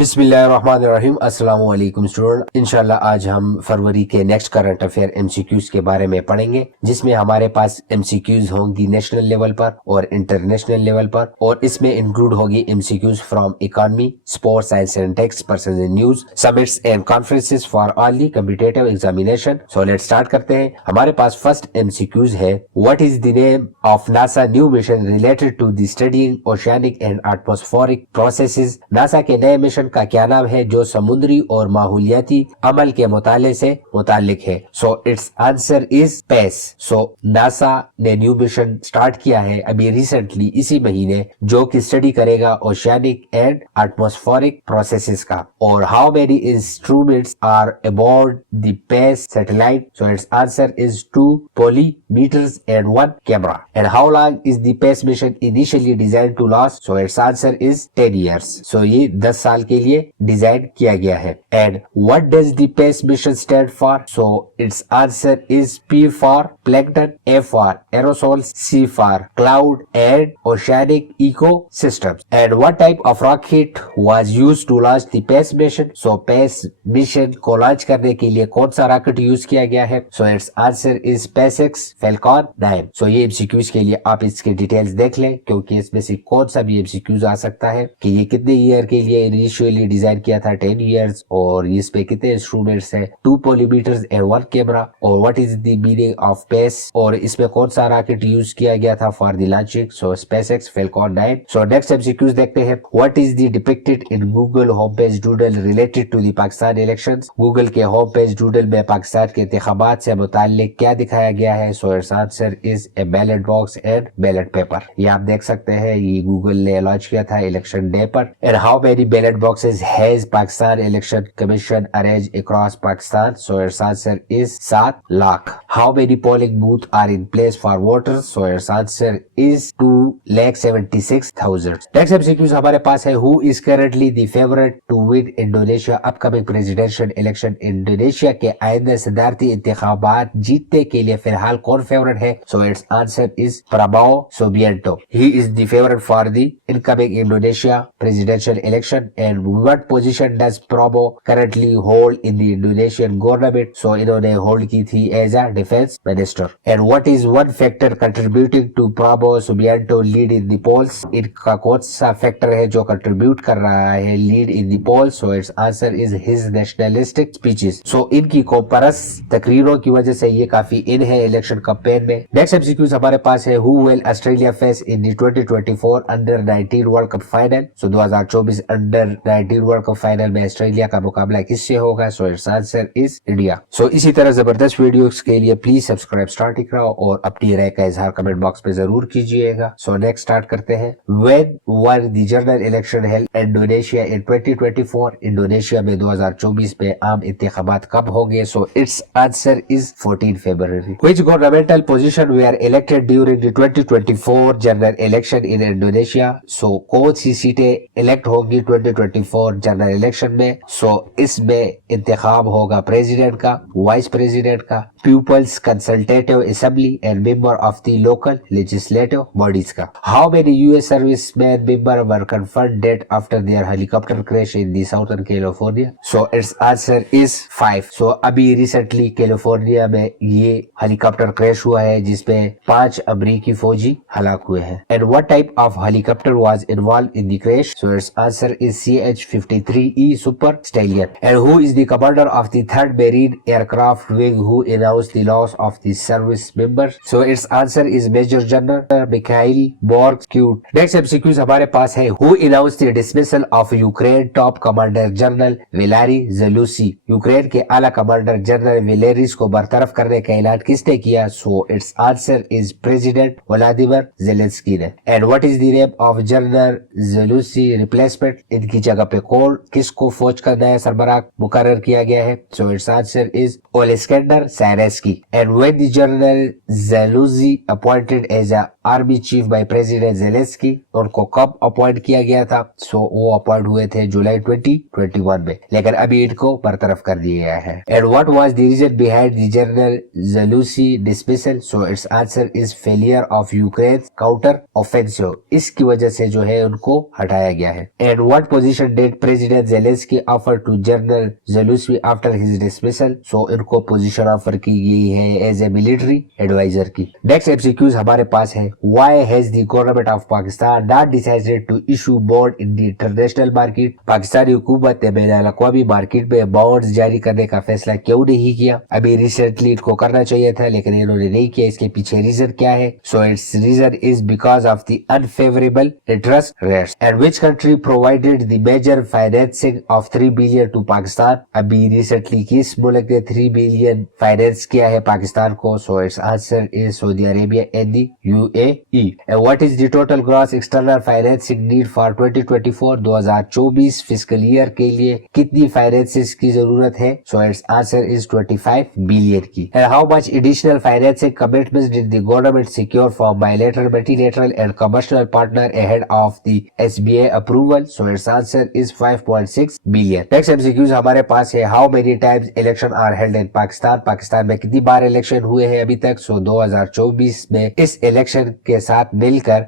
बिस्मिल्लाहिर्रहमानिर्रहीम। अस्सलाम वालेकुम स्टूडेंट। इंशाल्लाह आज हम फरवरी के नेक्स्ट करंट अफेयर एमसीक्यूज के बारे में पढ़ेंगे, जिसमें हमारे पास एमसीक्यूज होंगी नेशनल लेवल पर और इंटरनेशनल लेवल पर, और इसमें इंक्लूड होगी MCQs from economy, sports, science and tech, personal news, summits and conferences for all the competitive examination. So let's start करते हैं। हमारे पास फर्स्ट एमसीक्यूज है, what is the name of NASA new mission related to the studying oceanic and atmospheric processes. NASA के नए mission का क्या नाम है जो समुद्री और माहौलियाती अमल के मुताले से मुतालिक है। So it's answer is PACE. So NASA ने न्यू मिशन स्टार्ट किया है अभी रिसेंटली इसी महीने, जो कि स्टडी करेगा ओशियानिक एंड एटमॉस्फेरिक प्रोसेसेस का। और how many instruments are aboard the PACE satellite. So it's answer is 2 polarimeters and 1 camera. And how long is the PACE mission initially design to last. So it's answer is 10 years। So ये 10 साल के लिए design किया गया है। And what does the PACE mission stand for. So it's answer is P for plankton, A for aerosols, C for cloud and oceanic ecosystems. And what type of rocket was used to launch the PACE mission. So PACE mission को launch करने के लिए कौन सा rocket use किया गया है। So it's answer is SpaceX Falcon 9। सो ये एमसीक्यूज के लिए आप इसके डिटेल्स देख लें, क्योंकि इसमें से कौन सा भी एमसीक्यूज आ सकता है कि ये कितने ईयर के लिए इनिशियली डिजाइन किया था, 10 years, और इस पे कितने इंस्ट्रूमेंट्स हैं, 2 पोलीमीटर्स एंड 1 कैमरा, और what is the meaning of PACE, और इसमें कौन सा रॉकेट यूज किया गया था for the launching. So SpaceX Falcon 9। So next MCQs देखते हैं। What is the depicted in Google home page doodle related to the Pakistan elections. Google के होम पेज डूडल में पाकिस्तान के इंतखाबात से मुताल्लिक क्या दिखाया गया है। So it's answer is a ballot box and ballot paper. ये आप देख सकते हैं, ये गूगल ने लॉन्च किया था इलेक्शन डे पर। And how many ballot boxes has Pakistan election commission arrange across Pakistan. So it's answer is 7 lakh. How many polling booth are in place for voters. So it's answer is 2,76,000। Next MCQs हमारे पास है, who is currently the favourite to win Indonesia upcoming presidential election. Indonesia के आइंदा सदारती इंतखाबात जीतने के लिए फिलहाल कौन फेवरेट है। So it's answer is Prabowo Subianto. He is the favourite for the incoming Indonesia presidential election. And what position does Prabowo currently hold in the Indonesian government? So इन्होंने hold की थी as a defense minister. And what is one factor contributing to Prabowo Subianto lead in the polls? इनका कौन सा factor है जो contribute कर रहा है lead in the polls? So its answer is his nationalistic speeches. So इनकी कोपरस तकरीरों की वजह से ये काफी इन है इलेक्शन कैंपेन में। नेक्स्ट एमसीक्यूज हमारे पास है, who will Australia face in the 2024 under-19 world cup final. So 2024 under 19 world cup final में ऑस्ट्रेलिया का मुकाबला किससे होगा। So it's answer is India. So इसी तरह जबरदस्त वीडियोस के लिए प्लीज सब्सक्राइब स्टार टिक रहा और अपनी राय का इजहार कमेंट बॉक्स में जरूर कीजिएगा। सो नेक्स्ट स्टार्ट करते हैं। When were the general election held Indonesia in 2024। Indonesia में 2024 में आम इंतखाबात कब होंगे। सो इट्स आंसर इज 14 फरवरी। व्हिच गवर्नमेंटल पोजीशन वे are elected during the 2024 general election in Indonesia. So कौन सी सीटें इलेक्ट होगी 2024 जनरल इलेक्शन में। सो इसमें इंतखाब होगा प्रेसिडेंट का, वाइस प्रेसिडेंट का, people's consultative assembly and member of the local legislative bodies का। How many US serviceman member were confirmed dead after their helicopter crash in the southern California. So it's answer is 5। So अभी recently California में ये helicopter crash हुआ है, जिसमें 5 अमेरिकी फौजी हलाक हुए हैं। And what type of helicopter was involved in the crash. So its answer is CH-53E Super Stallion. And who is the commander of the 3rd Marine Aircraft Wing who announced the loss of the service members? So its answer is Major General Mikhail Borg-Skjut. Next MCQs हमारे पास है, who announced the dismissal of Ukraine top commander General Valery Zaluzny? Ukraine के आला commander general वेलेरिस को बरतरफ करने का ऐलान किसने किया। So its answer is President Volodymyr Zelensky ने। And what is the name of General Zaluzny replacement. इनकी जगह पे कौन किसको फौज का नया सरबराह मुकर्रर किया गया है। So it's answer is Oleksandr Syrskyi. And when the general Zaluzny appointed as a army chief by president Zelensky. उनको कब अपॉइंट किया गया था? वो अपॉइंट हुए थे जुलाई 2021 में, लेकिन अभी इनको बरतरफ कर दिया गया है। And what was the reason behind the general Zaluzhny dismissal? So it's answer is failure of Ukraine counter offensive. इसकी वजह से जो है उनको हटाया गया है। And what position did president Zelensky offer to general Zaluzhny after his dismissal? So इनको पोजीशन ऑफर की गई है एज ए मिलिट्री एडवाइजर की। नेक्स्ट एमसीक्यूज हमारे पास है, why has the government of Pakistan not decided to issue bond in the international market? Pakistani हुकूमत ने बैनुल अक़वामी मार्केट में बॉन्ड्स जारी करने का फैसला क्यों नहीं किया? अभी रिसेंटली इनको करना चाहिए था, लेकिन इन्होंने नहीं किया। इसके पीछे रीजन क्या है? So its reason is because of the unfavourable interest rates. And which country provided the major financing of 3 billion to Pakistan? अभी रिसेंटली किस मुल्क ने 3 बिलियन फाइनेंस किया है पाकिस्तान को? So it's answer is Saudi Arabia and the UAE. And what is the total gross external financing need for 2024 fiscal year के लिए कितनी फाइनेंसेस की जरूरत है? So it's answer is 25 billion की। And how much additional financing commitments did the government secure from bilateral, multilateral and commercial partner ahead of the SBI approval? So it's answer is 5.6 billion. Next MCQs हमारे पास है, how many times election are held in Pakistan? Pakistan में कितनी बार election हुए हैं अभी तक? सो 2024 में इस इलेक्शन के साथ मिलकर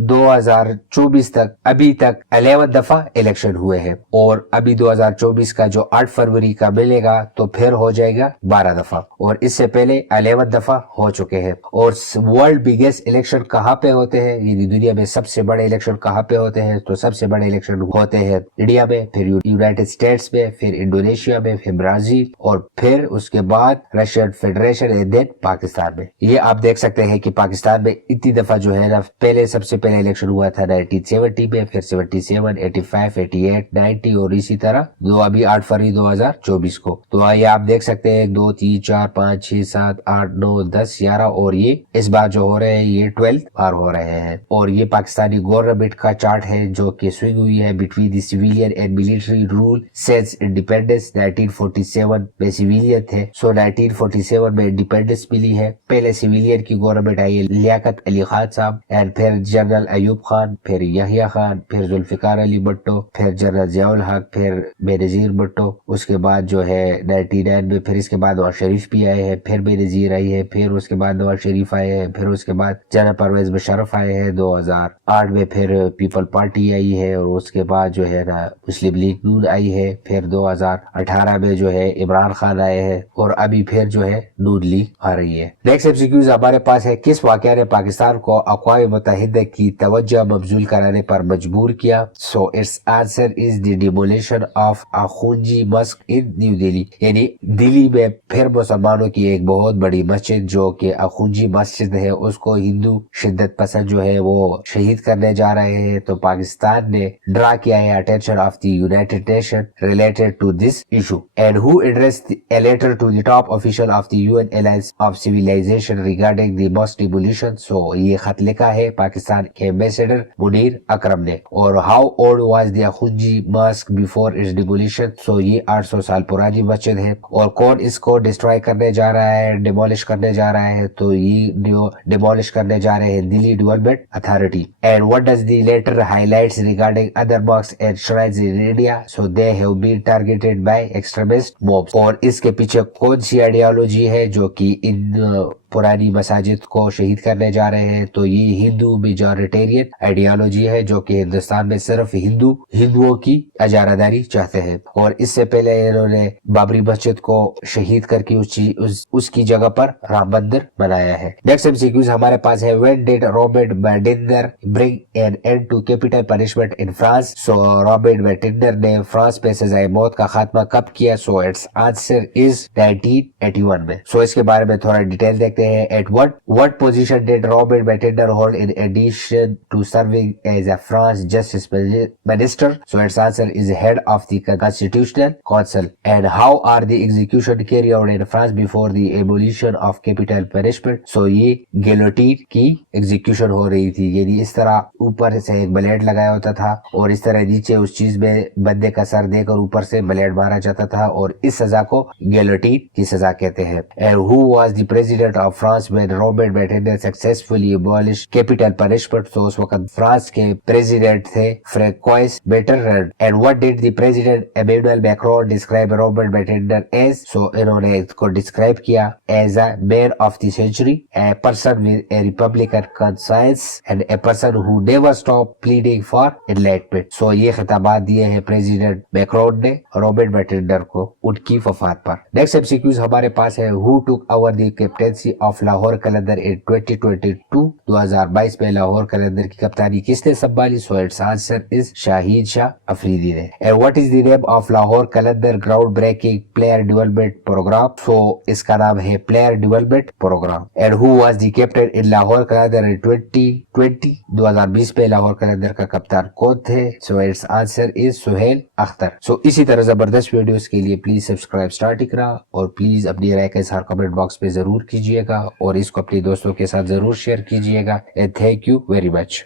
2024 तक अभी तक 11 दफा इलेक्शन हुए हैं, और अभी 2024 का जो 8 फरवरी का मिलेगा तो फिर हो जाएगा 12 दफा, और इससे पहले 11 दफा हो चुके हैं। और वर्ल्ड बिगेस्ट इलेक्शन कहाँ पे होते हैं? ये दुनिया में सबसे बड़े इलेक्शन कहाँ पे होते हैं? तो सबसे बड़े इलेक्शन होते हैं इंडिया में, फिर यूनाइटेड स्टेट्स में, फिर इंडोनेशिया में, फिर ब्राजील, और फिर उसके बाद Russian Federation and then Pakistan में। ये आप देख सकते हैं कि पाकिस्तान में इतनी दफा जो है ना, पहले सबसे पहले इलेक्शन हुआ था 1970 में, फिर 77, 85, 88, 90, और इसी तरह अभी 8 फरवरी 2024 को। तो ये आप देख सकते हैं 2, 3, 4, 5, 6, 7, 8, 9, 10, 11, और ये इस बार जो हो रहे हैं ये 12 बार हो रहे हैं। और ये पाकिस्तानी गवर्नमेंट का चार्ट है जो कि स्विंग हुई है between the civilian and military rule since independence. 1947 में सिविलियन थे, सो 1947 में इंडिपेंडेंस मिली है। पहले सिविलियन की गवर्नमेंट आई है लियाकत अली खान साहब, एंड फिर जनरल अयूब खान, फिर यहिया खान, फिर जुल्फिकार अली भुट्टो, फिर जनरल जियाउल हक, फिर बेनजीर भुट्टो। उसके बाद जो है 99 में फिर इसके बाद नवाज शरीफ भी आए हैं, फिर बेनजीर आई है, फिर उसके बाद नवाज शरीफ आए हैं, फिर उसके बाद जनरल परवेज मुशर्रफ आए हैं। 2008 में फिर पीपल पार्टी आई है, और उसके बाद जो है ना मुस्लिम लीग नून आई है, फिर 2018 में जो है इमरान खान आए हैं, और अभी फिर जो है नून लीग आ रही है। नेक्स्ट एमसीक्यूज हमारे पास है, किस वाकया ने पाकिस्तान को अक़वाम मुत्तहिदा की तवज्जो मबजूल कराने पर मजबूर किया? So it's answer is the demolition of Akhoonji mosque in new Delhi. यानी दिल्ली में फिर मुसलमानों की एक बहुत बड़ी मस्जिद जो कि अखूंजी मस्जिद है, उसको हिंदू शिद्दत पसंद जो है वो शहीद करने जा रहे हैं। तो पाकिस्तान ने ड्रा किया है attention of the United Nation related to this issue, and who addressed a letter to the top official of the UN Alliance of Civilization regarding the mosque demolition? So ये खत लिखा है पाकिस्तान के एम्बेसडर मुनीर अकरम ने। और how old was the अखूंजी mosque before its demolition? So ये 800 साल पुरानी मस्जिद है। और कौन इसको डिस्ट्रॉय करने जा रहा है, डिमोलिश करने जा रहा है? तो ये डिमोलिश करने जा रहे हैं Delhi Development Authority. And what does the letter highlights regarding other mosque and shrines in India? So they have been targeted by extremist mobs. और इसके पीछे कौन सी आइडियोलॉजी है जो कि इन पुरानी मसाजिद को शहीद करने जा रहे हैं? तो ये हिंदू मेजॉरिटेरियन आइडियोलॉजी है जो कि हिंदुस्तान में सिर्फ हिंदुओं की इजारादारी चाहते हैं। और इससे पहले इन्होंने बाबरी मस्जिद को शहीद करके उसकी जगह पर राम मंदिर बनाया है। नेक्स्ट एमसीक्यूज हमारे पास है, when did Robert Badinter bring an end to capital punishment in France? So Robert Badinter ने फ्रांस में सजाए मौत का खात्मा कब किया? सो इट्स आंसर इज 1981 में। सो इसके बारे में थोड़ा डिटेल देखते हैं। At what position did Robert Badinter hold in addition to serving as a France Justice Minister? So its answer is head of the Constitutional Council. And how are the execution carried out in France before the abolition of capital punishment? So ये guillotine की execution हो रही थी, यानी इस तरह ऊपर से एक ब्लेड लगाया होता था और इस तरह नीचे उस चीज में बंदे का सर देकर ऊपर से ब्लेड मारा जाता था, और इस सजा को गिलोटीन की सजा कहते हैं। And who was the president of France when Robert Badinter successfully successfully abolish capital punishment. तो उस वक्त फ्रांस के प्रेसिडेंट थे François Mitterrand. And what did the president Emmanuel Macron describe Robert Badinter as? सो इन्होंने इसको डिस्क्राइब किया as a man of the century, a person with a republican conscience and a person who never stop pleading for enlightenment। So ये खिताबात दिए हैं president Macron ने Robert Badinter को उनकी वफात पर। नेक्स्ट एमसीक्यूज हमारे पास है, who took over the captaincy of Lahore Qalandar in 2022? 2022 में लाहौर कलंदर की कप्तानी किसने संभाली? So it's answer is Shahid Shah Afridi ने। And what is the name of Lahore Qalandar ground breaking player development program? So इसका नाम है player development program. And who was the captain in Lahore Qalandar in 2020? 2020 में लाहौर कलंदर का कप्तान कौन थे? So it's answer is Sohail Akhtar. So इसी तरह जबरदस्त वीडियोस के लिए प्लीज सब्सक्राइब स्टार इकरा और प्लीज अपनी राय का इज़हार कमेंट बॉक्स में जरूर कीजिएगा और इसको अपने दोस्तों के साथ जरूर शेयर कीजिएगा। And thank you very much.